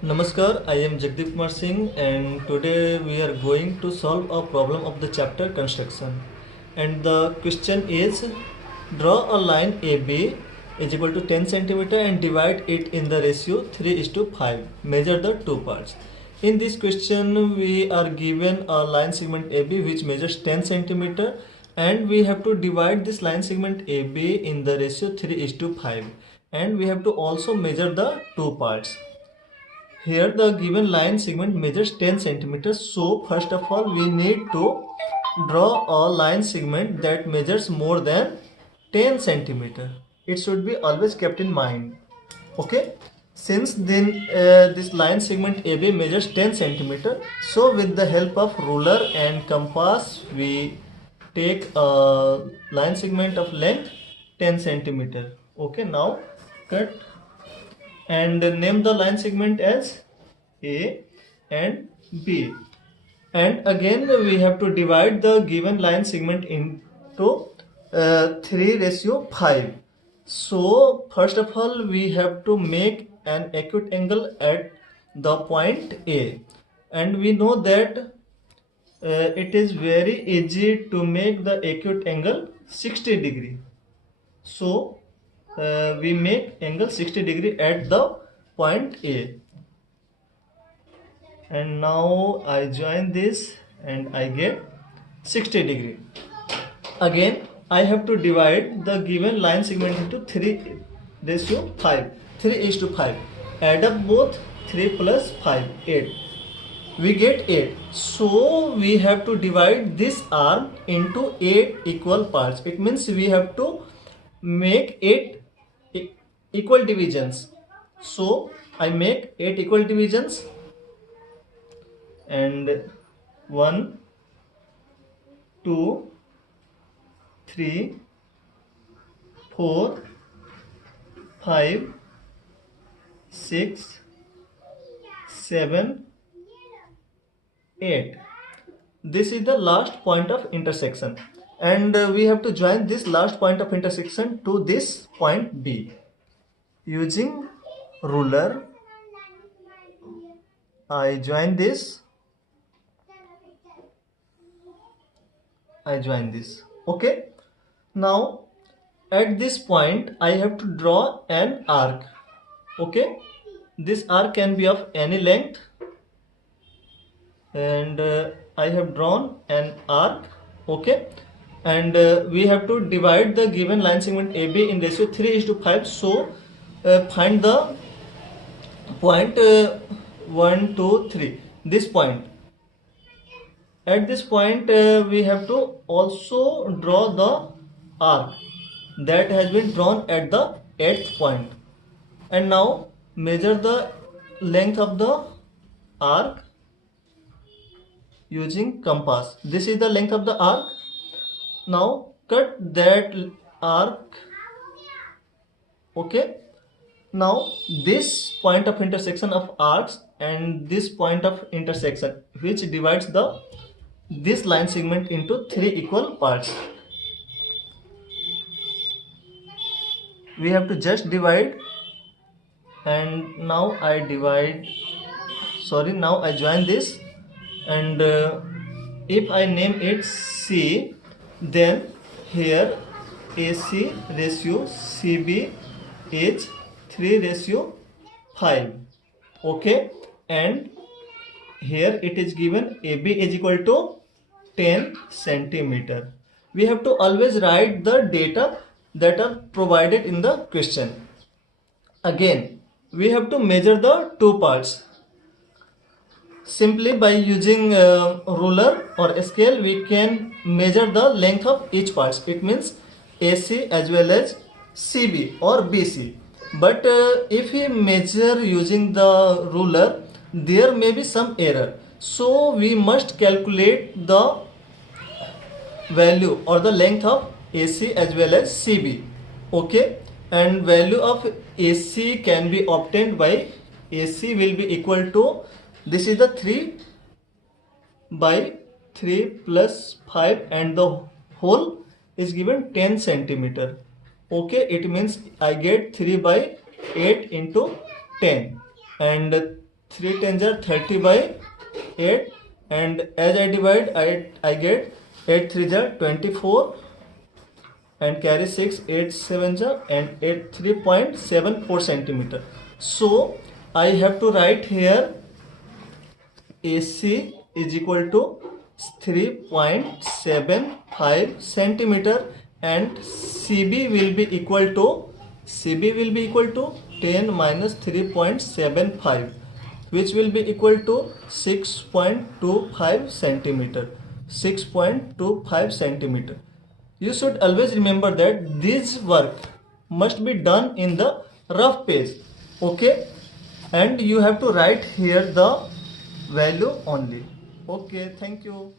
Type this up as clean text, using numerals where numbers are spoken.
Namaskar, I am Jagdeep Kumar Singh and today we are going to solve a problem of the chapter construction. And the question is draw a line AB is equal to 10 centimeter and divide it in the ratio 3 is to 5. Measure the two parts. In this question we are given a line segment AB which measures 10 centimeter and we have to divide this line segment AB in the ratio 3 is to 5 and we have to also measure the two parts. Here the given line segment measures 10 centimeters. So first of all we need to draw a line segment that measures more than 10 centimeter. It should be always kept in mind. Okay. Since this line segment AB measures 10 centimeter, so with the help of ruler and compass we take a line segment of length 10 centimeter. Okay, now cut and name the line segment as A and B. And again we have to divide the given line segment into 3:5. So first of all we have to make an acute angle at the point A, and we know that it is very easy to make the acute angle 60 degree. So we make angle 60 degree at the point A, and now I join this and I get 60 degree. Again I have to divide the given line segment into 3:5. 3 is to 5. Add up both 3 plus 5, 8. We get 8. So we have to divide this arm into 8 equal parts. It means we have to make 8 equal divisions. So I make 8 equal divisions, and 1, 2, 3, 4, 5, 6, 7, 8. This is the last point of intersection, and we have to join this last point of intersection to this point B. Using ruler I join this. Okay. Now at this point I have to draw an arc. Okay. This arc can be of any length, and I have drawn an arc. Okay. And we have to divide the given line segment AB in ratio 3 is to 5. So find the point 1, 2, 3. This point. At this point we have to also draw the arc that has been drawn at the 8th point. And now measure the length of the arc using compass. This is the length of the arc. Now cut that arc. Okay. Now this point of intersection of arcs and this point of intersection which divides this line segment into 3 equal parts. We have to just divide, and now I join this, and if I name it C, then here AC ratio CB is 3:5. Okay, and here it is given AB is equal to 10 centimeter. We have to always write the data that are provided in the question. Again, we have to measure the two parts. Simply by using ruler or a scale we can measure the length of each part. It means AC as well as CB or BC. But if we measure using the ruler, there may be some error. So we must calculate the value or the length of AC as well as CB. Okay, and value of AC can be obtained by AC will be equal to, this is the 3 by 3 plus 5 and the whole is given 10 centimeter. Okay, it means I get 3 by 8 into 10, and 3 tens are 30 by 8, and as I divide, I get 8 threes are 24 and carry 6, 8 sevens are and 8 3.74 centimeter. So I have to write here AC is equal to 3.75 centimeter, and CB will be equal to 10 minus 3.75, which will be equal to 6.25 centimeter. 6.25 centimeter. You should always remember that this work must be done in the rough page. Okay, and you have to write here the value only. Okay, thank you.